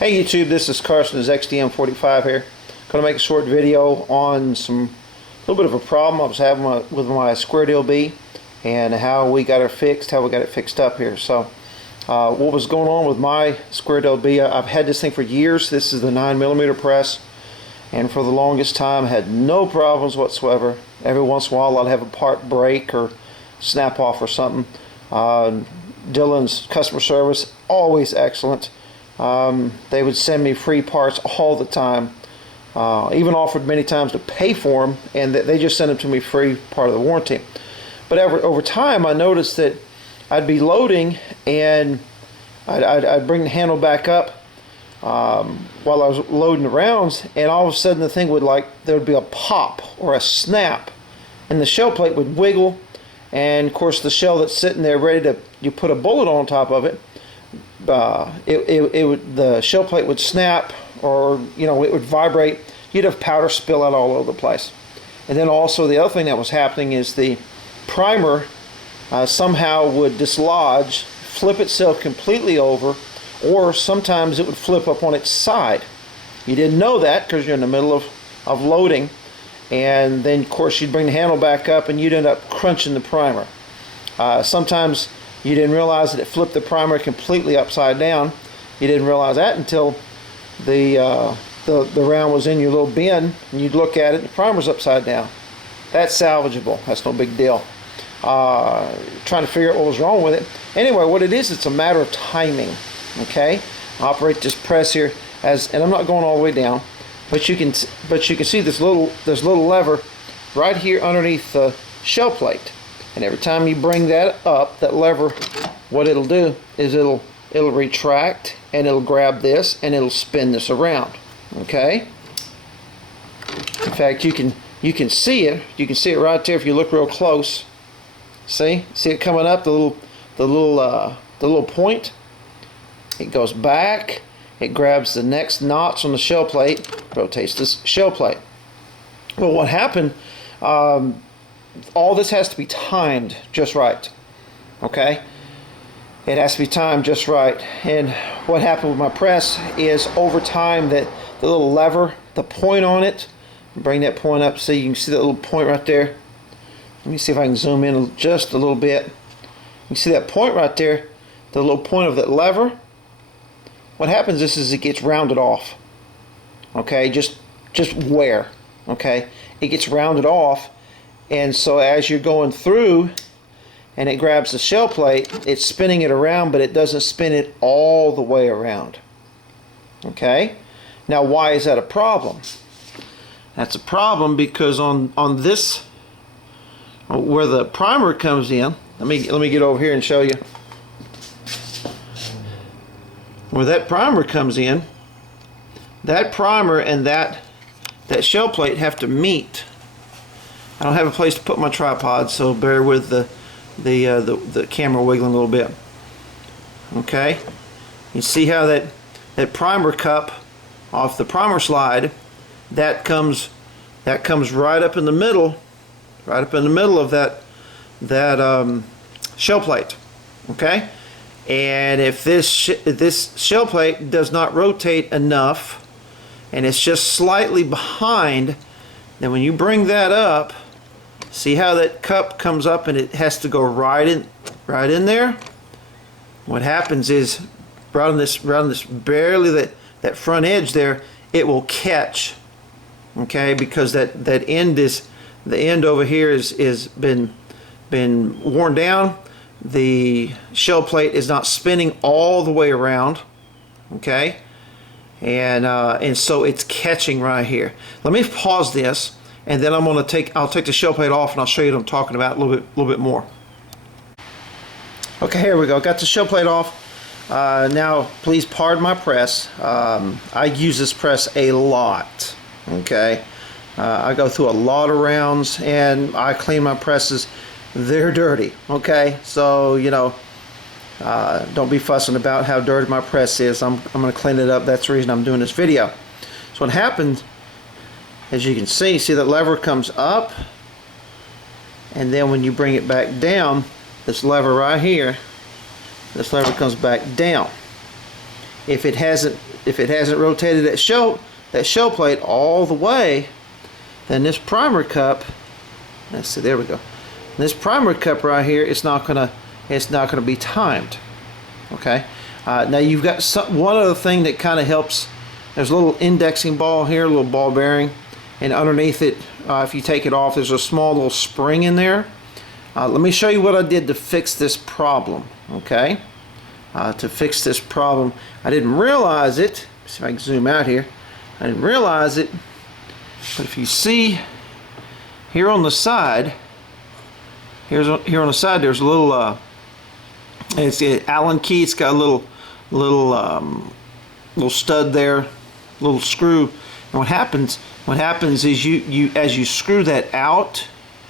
Hey YouTube, this is Carson's XDM45 here. Going to make a short video on a little bit of a problem I was having with my square deal B and how we got it fixed up here. So what was going on with my square deal B, I've had this thing for years. This is the 9mm press, and for the longest time I had no problems whatsoever. Every once in a while I'd have a part break or snap off or something. Dylan's customer service, always excellent. They would send me free parts all the time. Even offered many times to pay for them, and they just sent them to me free, part of the warranty. But over time I noticed that I'd be loading and I'd bring the handle back up while I was loading the rounds, and all of a sudden the thing would, there would be a pop or a snap and the shell plate would wiggle, and of course the shell that's sitting there ready to, you put a bullet on top of it, the shell plate would snap, or it would vibrate. You'd have powder spill out all over the place. And then also the other thing that was happening is the primer somehow would dislodge, flip itself completely over, or sometimes it would flip up on its side. You didn't know that because you're in the middle of loading, and then of course you'd bring the handle back up and you'd end up crunching the primer. Sometimes you didn't realize that it flipped the primer completely upside down. You didn't realize that until the round was in your little bin, and you'd look at it and the primer's upside down. That's salvageable. That's no big deal. Trying to figure out what was wrong with it. Anyway, what it is, it's a matter of timing. Okay, I operate this press here and I'm not going all the way down, but you can see this little lever right here underneath the shell plate. And every time you bring that up, that lever, what it'll do is it'll retract, and it'll grab this and it'll spin this around. Okay. In fact, you can see it. You can see it right there if you look real close. See it coming up, the little point. It goes back. It grabs the next notch on the shell plate, rotates this shell plate. Well, what happened? All this has to be timed just right. Okay, it has to be timed just right. And what happened with my press is, over time, that the little lever, the point on it, bring that point up so you can see that little point right there. Let me see if I can zoom in just a little bit. You see that point right there, the little point of that lever. What happens is it gets rounded off. Okay, just wear. Okay, it gets rounded off. And so as you're going through and it grabs the shell plate, it's spinning it around, but it doesn't spin it all the way around. Okay? Now, why is that a problem? That's a problem because on this, where the primer comes in, let me get over here and show you. Where that primer comes in, that primer and that shell plate have to meet. I don't have a place to put my tripod, so bear with the camera wiggling a little bit. Okay, you see how that primer cup off the primer slide, that comes right up in the middle, of that shell plate. Okay, and if this shell plate does not rotate enough, and it's just slightly behind, then when you bring that up, see how that cup comes up and it has to go right in there? What happens is, right on this barely that front edge there, it will catch. Okay, because the end over here is been worn down. The shell plate is not spinning all the way around. Okay, and so it's catching right here. Let me pause this, and then I'll take the shell plate off, and I'll show you what I'm talking about a little bit more. Okay, here we go. Got the shell plate off. Now, please pardon my press. I use this press a lot. Okay, I go through a lot of rounds, and I clean my presses. They're dirty. Okay, so don't be fussing about how dirty my press is. I'm going to clean it up. That's the reason I'm doing this video. So what happened, as you can see that lever comes up, and then when you bring it back down, this lever right here, this lever comes back down. if it hasn't rotated that shell plate all the way, then this primer cup, let's see, there we go. This primer cup right here, it's not gonna be timed. Okay. Now you've got one other thing that kind of helps. There's a little indexing ball here, a little ball bearing, and underneath it, if you take it off, there's a small little spring in there. Let me show you what I did to fix this problem. Okay. To fix this problem, I didn't realize it. Let's see if I can zoom out here. I didn't realize it, but if you see here on the side, here on the side, there's a little. It's an Allen key. It's got a little stud there, little screw. And what happens is you as you screw that out,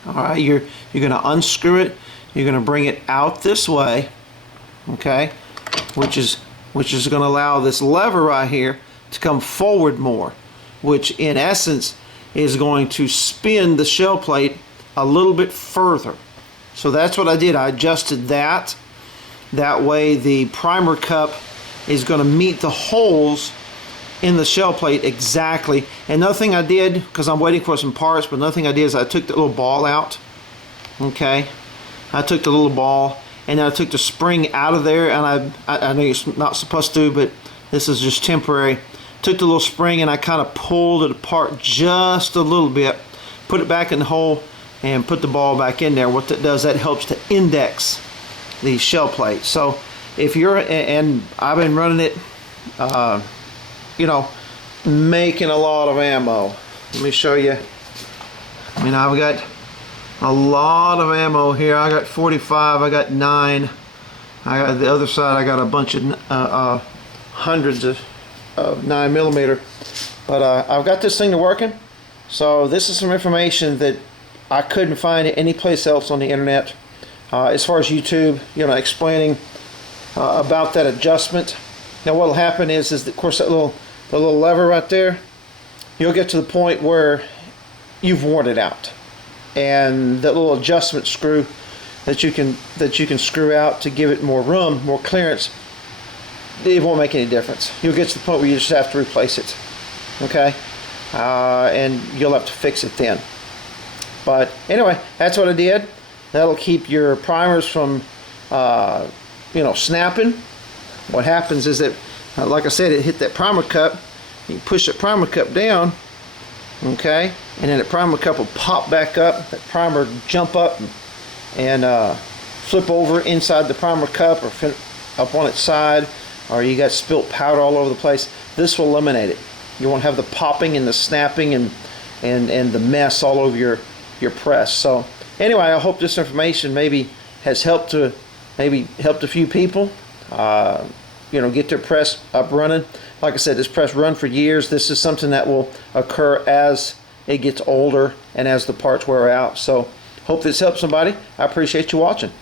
all right, you're going to unscrew it. You're going to bring it out this way, okay, which is going to allow this lever right here to come forward more, which in essence is going to spin the shell plate a little bit further. So that's what I did. I adjusted that. That way the primer cup is going to meet the holes in the shell plate exactly. And another thing I did, because I'm waiting for some parts, but another thing I did is I took the little ball out. Okay, I took the little ball and then I took the spring out of there, and I know you're not supposed to, but this is just temporary. Took the little spring and I kind of pulled it apart just a little bit, put it back in the hole, and put the ball back in there. What that does, that helps to index the shell plate. So if you're, and I've been running it, you know, making a lot of ammo. Let me show you. I mean, I've got a lot of ammo here. I got 45, I got 9. I got the other side, I got a bunch of hundreds of 9mm. But I've got this thing working. So this is some information that I couldn't find anyplace else on the internet. As far as YouTube, you know, explaining about that adjustment. Now what will happen is that, of course, the little lever right there, you'll get to the point where you've worn it out, and that little adjustment screw that you can screw out to give it more room, more clearance, it won't make any difference. You'll get to the point where you just have to replace it. Okay, and you'll have to fix it then. But anyway, that's what I did. That'll keep your primers from, you know, snapping. What happens is that, like I said, it hit that primer cup. You push that primer cup down, okay, and then the primer cup will pop back up. That primer jump up and flip over inside the primer cup or up on its side, or you got spilt powder all over the place. This will eliminate it. You won't have the popping and the snapping and the mess all over your press. So anyway, I hope this information maybe has helped a few people, you know, get their press up running. Like I said, this press run for years. This is something that will occur as it gets older and as the parts wear out. So hope this helps somebody. I appreciate you watching.